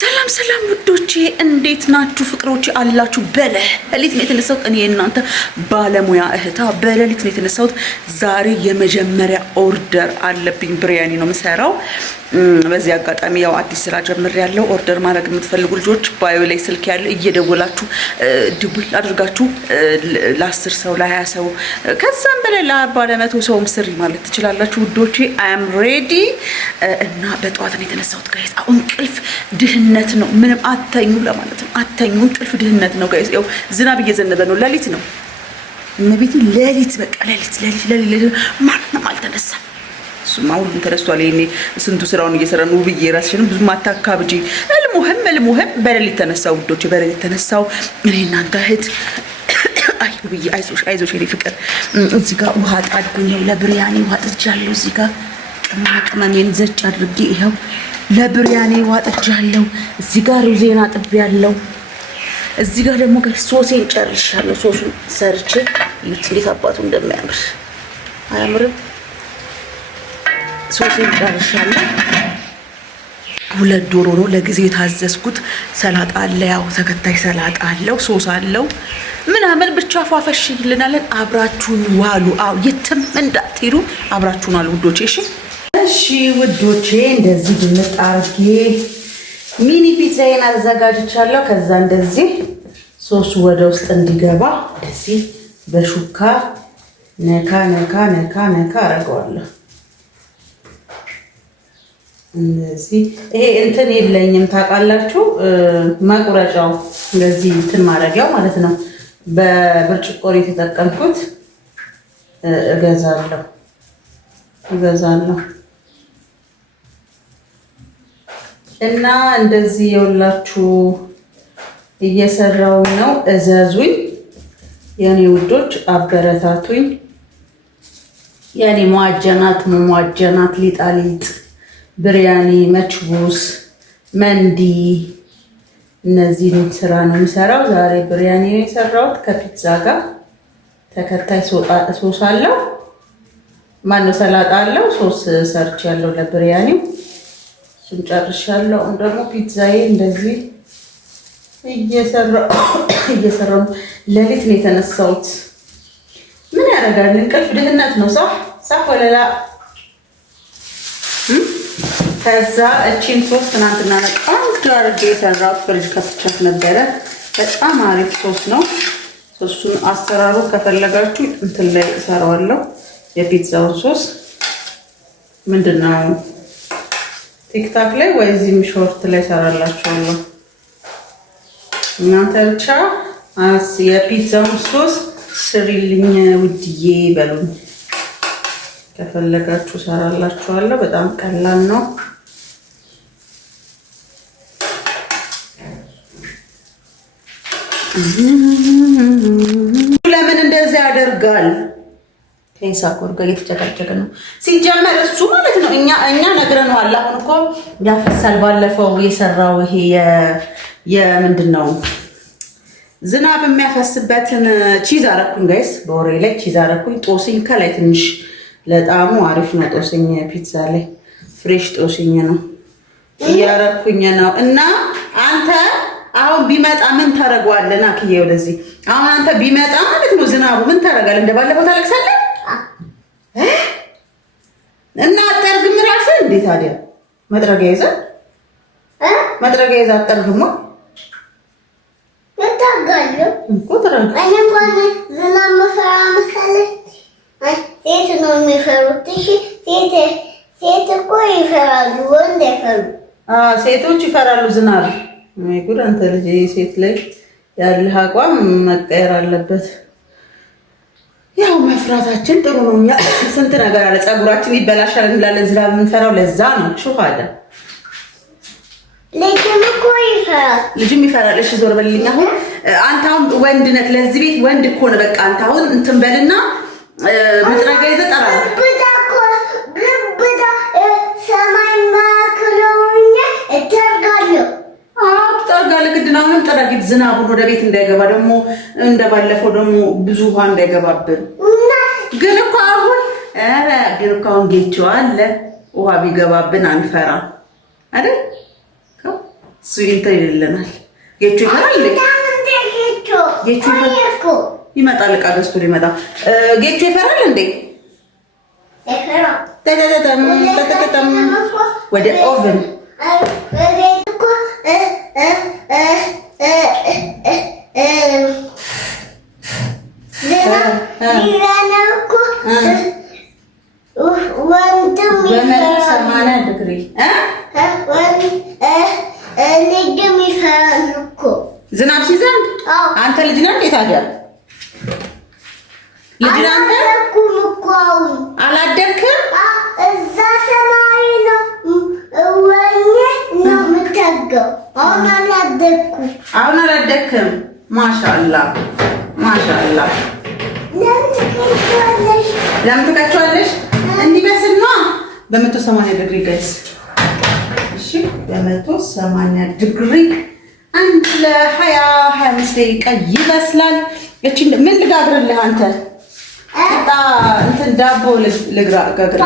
ሰላም ሰላም ውዶቼ እንዴት ናችሁ? ፍቅሮቼ አላችሁ? በሌሊት ነው የተነሳሁት። እኔ እናንተ ባለሙያ እህታ በሌሊት ነው የተነሳሁት። ዛሬ የመጀመሪያ ኦርደር አለብኝ። ብሪያኒ ነው የምሰራው። በዚህ አጋጣሚ ያው አዲስ ስራ ጀምሬያለሁ። ኦርደር ማድረግ የምትፈልጉ ልጆች ባዮ ላይ ስልክ ያለ እየደወላችሁ ድቡል አድርጋችሁ ለ10 ሰው ለ20 ሰው ከዛም በላይ ለ40 ለ100 ሰው ስሪ ማለት ትችላላችሁ ውዶቼ። አይ አም ሬዲ እና በጠዋት ነው የተነሳሁት ጋይስ። አሁን እንቅልፍ ድህነት ነው፣ ምንም አተኙ ለማለት ነው። አተኙ፣ እንቅልፍ ድህነት ነው ጋይስ። ያው ዝናብ እየዘነበ ነው፣ ሌሊት ነው እመቤቴ፣ ሌሊት በቃ ሌሊት ማንም አልተነሳም። እሱማ ሁሉም ተነስቷል። ይሄኔ ስንቱ ስራውን እየሰራ ነው። ውብዬ ራስሽን ብዙ ማታካብጂ። እልሙህም በሌሊት ተነሳው ውዶቼ፣ በሌሊት ተነሳው። እኔ እናንተ እህት አይ ውብዬ አይዞሽ የኔ ፍቅር። እዚህ ጋር ውሃ ጣድኩኝ፣ ለብሪያኒ ውሃ ጥጃለሁ። እዚህ ጋር ቅመሜን ዘጭ አድርጌ ይኸው ለብሪያኒ ውሃ ጥጃለሁ። እዚህ ጋር ሩዜና ጥቤያለሁ። እዚህ ጋር ደግሞ ሶሴን ጨርሻለሁ። ሶሱን ሰርቼ እንዴት አባቱ እንደሚያምር አያምርም? ሶሴን ጨርሻለሁ። 2 ዶሮ ነው ለጊዜው የታዘዝኩት። ሰላጣ አለ፣ ያው ተከታይ ሰላጣ አለው፣ ሶስ አለው ምናምን ብቻ ፏፈሽ ይልናለን። አብራችሁን ዋሉ። አዎ የትም እንዳትሄዱ፣ አብራችሁን ዋሉ ውዶቼ። እሺ ውዶቼ፣ እንደዚህ ድምጥ አርጌ ሚኒ ፒዛዬን አዘጋጅቻለሁ። ከዛ እንደዚህ ሶሱ ወደ ውስጥ እንዲገባ እንደዚህ በሹካ ነካ አደርገዋለሁ። እንደዚህ ይሄ እንትን የለኝም ታውቃላችሁ፣ መቁረጫው እንደዚህ እንትን ማድረጊያው ማለት ነው። በብርጭቆ የተጠቀምኩት እገዛለሁ እና እንደዚህ የውላችሁ እየሰራው ነው። እዘዙኝ የኔ ውዶች፣ አበረታቱኝ የኔ መዋጀናት ሊጣሊጥ ብሪያኒ፣ መችቡስ፣ መንዲ እነዚህን ስራ ነው የሚሰራው። ዛሬ ብሪያኒ ነው የሰራሁት ከፒዛ ጋር። ተከታይ ሶስ አለው፣ ማነው ሰላጣ አለው፣ ሶስ ሰርች ያለው ለብሪያኒው። እሱን ጨርሻለሁ። ደግሞ ፒዛዬ እንደዚህ እየሰራሁ ሌሊት ነው የተነሳሁት። ምን ያደርጋል እንቅልፍ ድህነት ነው። ሳፍ ወለላ። ከዛ እቺን ሶስ ትናንትና ቆንጆ አድርጌ የሰራሁት ፍሪጅ ከፍቻት ነበረ። በጣም አሪፍ ሶስ ነው። ሶሱን አሰራሩ ከፈለጋችሁ እንትን ላይ እሰራዋለሁ። የፒዛውን ሶስ ምንድነው ቲክታክ ላይ ወይ እዚህም ሾርት ላይ እሰራላችኋለሁ። እናንተ ብቻ የፒዛውን ሶስ ስሪልኝ ውድዬ በሉኝ። ከፈለጋችሁ እሰራላችኋለሁ። በጣም ቀላል ነው። ለምን እንደዚህ ያደርጋል? ከይሳኮር ጋር እየተጨቃጨቀ ነው ሲጀመር እሱ ማለት ነው። እኛ ነግረነዋል። አሁን እኮ ያፈሳል። ባለፈው የሰራው ይሄ የምንድነው ዝናብ የሚያፈስበትን ቺዝ አረኩኝ ጋይስ። በወሬ ላይ ቺዝ አረኩኝ። ጦስኝ ከላይ ትንሽ ለጣሙ አሪፍ ነው። ጦስኝ ፒዛ ላይ ፍሬሽ ጦስኝ ነው እያረኩኝ ነው። እና አንተ አሁን ቢመጣ ምን ታረጋዋለህ? ናክዬ ወደዚህ አሁን አንተ ቢመጣ ማለት ነው ዝናቡ ምን ታረጋለህ? እንደባለፈው ታለቅሳለህ እና አጠርግም ራስህ እንዴ? ታዲያ መጥረጊያ ይዘህ አጠርግማ ታጋለሁ እኮ ተረጋ። እንኳን ዝናብ መፈራ መሰለኝ። ሴት ነው የሚፈሩት። ሴት እኮ ይፈራሉ፣ ወንድ አይፈሩ። ሴቶች ይፈራሉ ዝናብ። ወይ ጉድ! አንተ ልጅ ሴት ላይ ያለህ አቋም መቀየር አለበት። ያው መፍራታችን ጥሩ ነው። እኛ ስንት ነገር አለ። ፀጉራችን ይበላሻል እንላለን፣ ዝናብ የምንፈራው ለዛ ነው። ሹሃዳ ልጅም ይፈራል። እሺ ዞር በልልኝ። አሁን አንተ አሁን ወንድ ነህ፣ ለዚህ ቤት ወንድ እኮ ነው። በቃ አንተ አሁን እንትን በልና መጥረጊያ ይዘህ ጠራ። ሰማይ ማክሎኛ እተርጋለሁ። ጠርጋለህ ግድ ነው። አሁንም ጠራጊት ዝናቡን ወደ ቤት እንዳይገባ ደግሞ እንደባለፈው ደግሞ ብዙ ውሃ እንዳይገባብን። ግን እኮ አሁን ጌቾ አለ ውሃ ቢገባብን አንፈራ አይደል? እሱ እንትን ይልልናል። ጌቹ ይፈራል እንዴ? ጌቹ ይመጣል፣ ዕቃ ገዝቶ ሊመጣ። ጌቹ ይፈራል እንዴ? ወደ ኦቨን ዝናብ ሲዘንብ አንተ ልጅ ነህ እንዴ ታዲያ? ልጅ ነህ አንተ? አላደግክም? እዛ ሰማይ ነው ነው የምታገው። አሁን አላደግክም? ማሻአላህ ማሻአላህ። ለምን ትከቸዋለሽ? እንዲመስል ነው በ180 ዲግሪ ጋይስ። እሺ በ180 ዲግሪ አንድ ለ20-25 ደቂቃ ይበስላል። እቺ ምን ልጋግርልህ አንተ? እንትን ዳቦ ልጋግርልህ።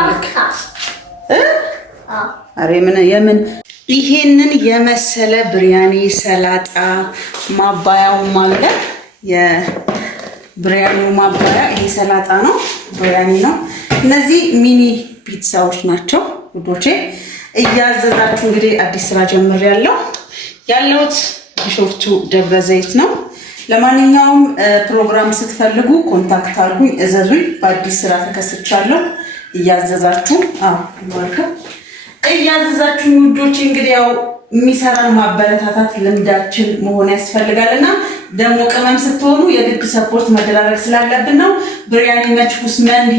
አሬ ምን የምን ይሄንን የመሰለ ብሪያኒ ሰላጣ ማባያው ማለት የብሪያኒው ማባያ ይሄ ሰላጣ ነው፣ ብሪያኒ ነው። እነዚህ ሚኒ ፒዛዎች ናቸው ውዶቼ። እያዘዛችሁ እንግዲህ አዲስ ስራ ጀምሬያለሁ። ያለሁት ቢሾፍቱ ደብረ ዘይት ነው። ለማንኛውም ፕሮግራም ስትፈልጉ ኮንታክት አድርጉኝ፣ እዘዙኝ። በአዲስ ስራ ተከስቻለሁ። እያዘዛችሁ እያዘዛችሁ ውዶቼ። እንግዲህ ያው የሚሰራን ማበረታታት ልምዳችን መሆን ያስፈልጋልና ደግሞ ቅመም ስትሆኑ የግድ ሰፖርት መደራረግ ስላለብን ነው። ብሪያኒ፣ መችኩስ፣ መንድ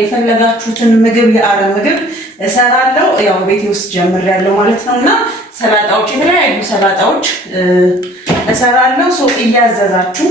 የፈለጋችሁትን ምግብ የአረብ ምግብ እሰራለሁ። ያው ቤቴ ውስጥ ጀምሬያለሁ ማለት ነውና ሰላጣዎች፣ የተለያዩ ሰላጣዎች እሰራለሁ። እያዘዛችሁ